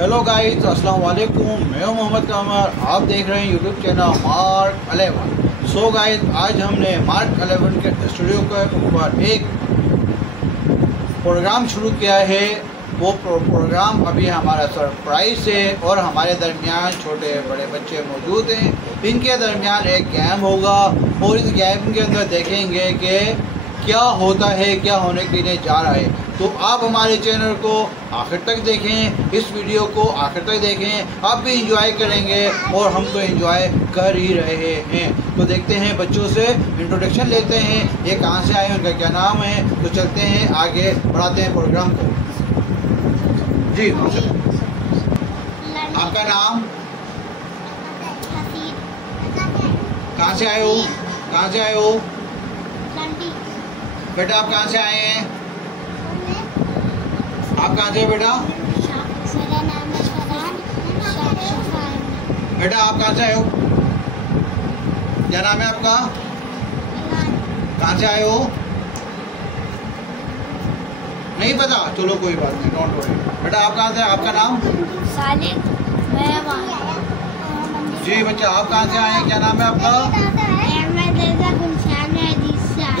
Hello guys, अस्सलाम वालेकुम। मैं हूं मोहम्मद कामर। आप देख रहे हैं YouTube channel mark 11। So guys, आज हमने मार्क 11 के स्टूडियो के ऊपर एक प्रोग्राम शुरू किया है। वो प्रोग्राम अभी हमारा सरप्राइज है और हमारे दरमियान छोटे बड़े बच्चे मौजूद हैं। इनके दरमियान एक गेम होगा और इस गेम के अंदर देखेंगे कि क्या होता है, क्या होने के लिए जा रहा है। तो आप हमारे चैनल को आखिर तक देखें, इस वीडियो को आखिर तक देखें। आप भी इंजॉय करेंगे और हम तो इंजॉय कर ही रहे हैं। तो देखते हैं, बच्चों से इंट्रोडक्शन लेते हैं, ये कहाँ से आए, उनका क्या नाम है। तो चलते हैं आगे, बढ़ाते हैं प्रोग्राम को। जी, आपका नाम, कहाँ से आए हो, कहाँ से आए हो बेटा? आप कहाँ से आए हैं? आप कहाँ से बेटा? बेटा आप कहाँ से आए हो? क्या नाम है आपका? कहाँ से आए हो? नहीं पता? चलो कोई बात नहीं, डोंट वरी। बेटा आप कहाँ से? आपका नाम? सालिक। जी बच्चा, आप कहाँ से आए हैं? क्या नाम है आपका?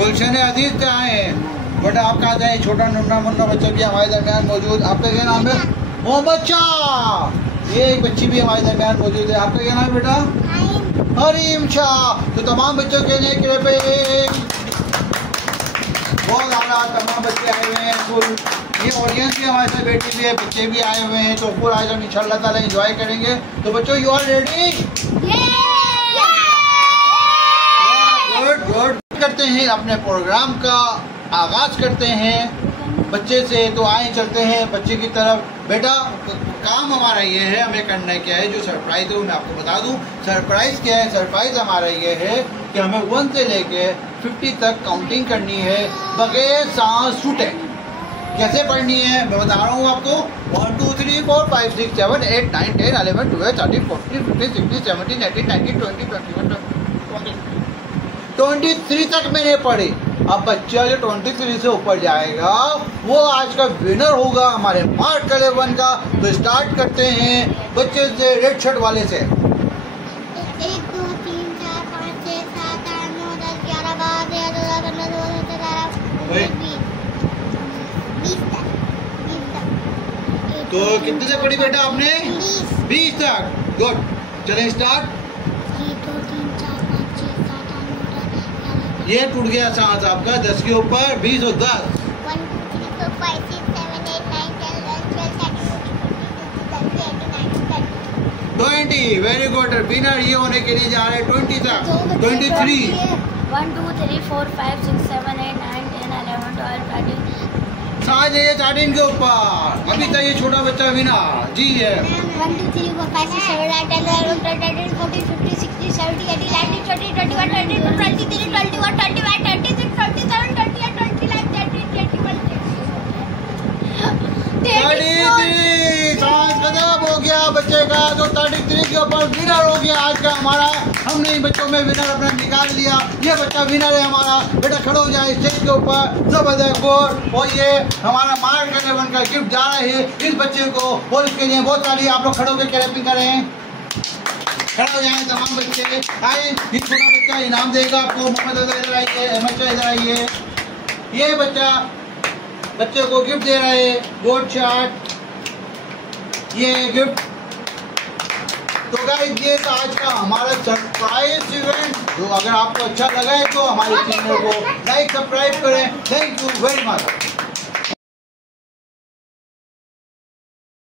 गुलशन अजीज से आए हैं। बेटा आप कहाँ से आए? छोटा नन्ना मुन्ना बच्चा भी हमारे दरमियान मौजूद। आपका क्या नाम है? ओ बच्चा, ये एक बच्ची भी हमारे दरमियान मौजूद है। आपका क्या नाम है बेटा? हरीम शाह। तो तमाम बच्चों के लिए बहुत आला, तमाम बच्चे आए हुए हैं। फुल ये ऑडियंस भी हमारे साथ बैठी हुई है, बच्चे भी आए हुए हैं। तो फुल आज हम इंशाल्लाह ताला एंजॉय करेंगे। तो बच्चों, you are ready? Good good. करते हैं अपने प्रोग्राम का आगाज करते हैं बच्चे से। तो आए चलते हैं बच्चे की तरफ। बेटा काम हमारा ये है, हमें करना क्या है, जो सरप्राइज है वो मैं आपको बता दूं। सरप्राइज क्या है? सरप्राइज हमारा ये है कि हमें 1 से लेके 50 तक काउंटिंग करनी है बगैर सांस छूटे। कैसे पढ़नी है मैं बता रहा हूँ आपको। 1 2 3 4 5 6 7 8 9 10 11 12 13 14 15 16 17 18 19 20 21 23 तक मैंने पढ़ी। अब बच्चा जो 23 से ऊपर जाएगा वो आज का विनर होगा हमारे मार्क 11 का। तो स्टार्ट करते हैं बच्चे से, रेड शर्ट वाले से। 1 2 3 4 5 6 7 8 9 10 11 12 13 14 15 16 17 18 तो कितने तक पढ़ी बेटा आपने? 20 तक। गुड, चले स्टार्ट। ये टूट गया सांस आपका 10 के ऊपर 20 और 10। 1 2 3 4 5 6 7 8 9 10 11 12 13 14 15 16 17 18 19 20। Very good. विनर ये होने के लिए जा रहे हैं 20 तक। 23। 1 2 3 4 5 6 7 8 9 10 11 12 13 सांस है 13 के ऊपर। अभी तक ये छोटा बच्चा विनर जी है। 1 2 3 4 5 6 7 8 9 10 11 12 13 14 15 16 17 18 19 20 21 22 23 24 25 26 27 28 29 33 सांस खत्म हो गया बच्चे का। तो 33 के ऊपर विनर हो गया आज का हमारा। हमने इन बच्चों में विनर अपना निकाल लिया। ये बच्चा विनर है हमारा। बेटा खड़े हो जाए स्टेज के ऊपर, जबरदस्त। और ये हमारा मार्क 11 का गिफ्ट जा रहा है इस बच्चे को। और इसके लिए बहुत सारी आप लोग खड़े होकर क्लैपिंग करें। खड़े हो जाए तमाम बच्चे। आए, ये छोटा बच्चा इनाम देगा आपको। मोहम्मद इधर आइए, अहमद शाह इधर आइए। ये बच्चा बच्चे को गिफ्ट दे रहे हैं, बोर्ड चार्ट, ये गिफ्ट। तो गाइस, ये था आज का हमारा सरप्राइज इवेंट। तो अगर आपको अच्छा लगा है तो हमारे चैनल को लाइक सब्सक्राइब करें। Thank you very much.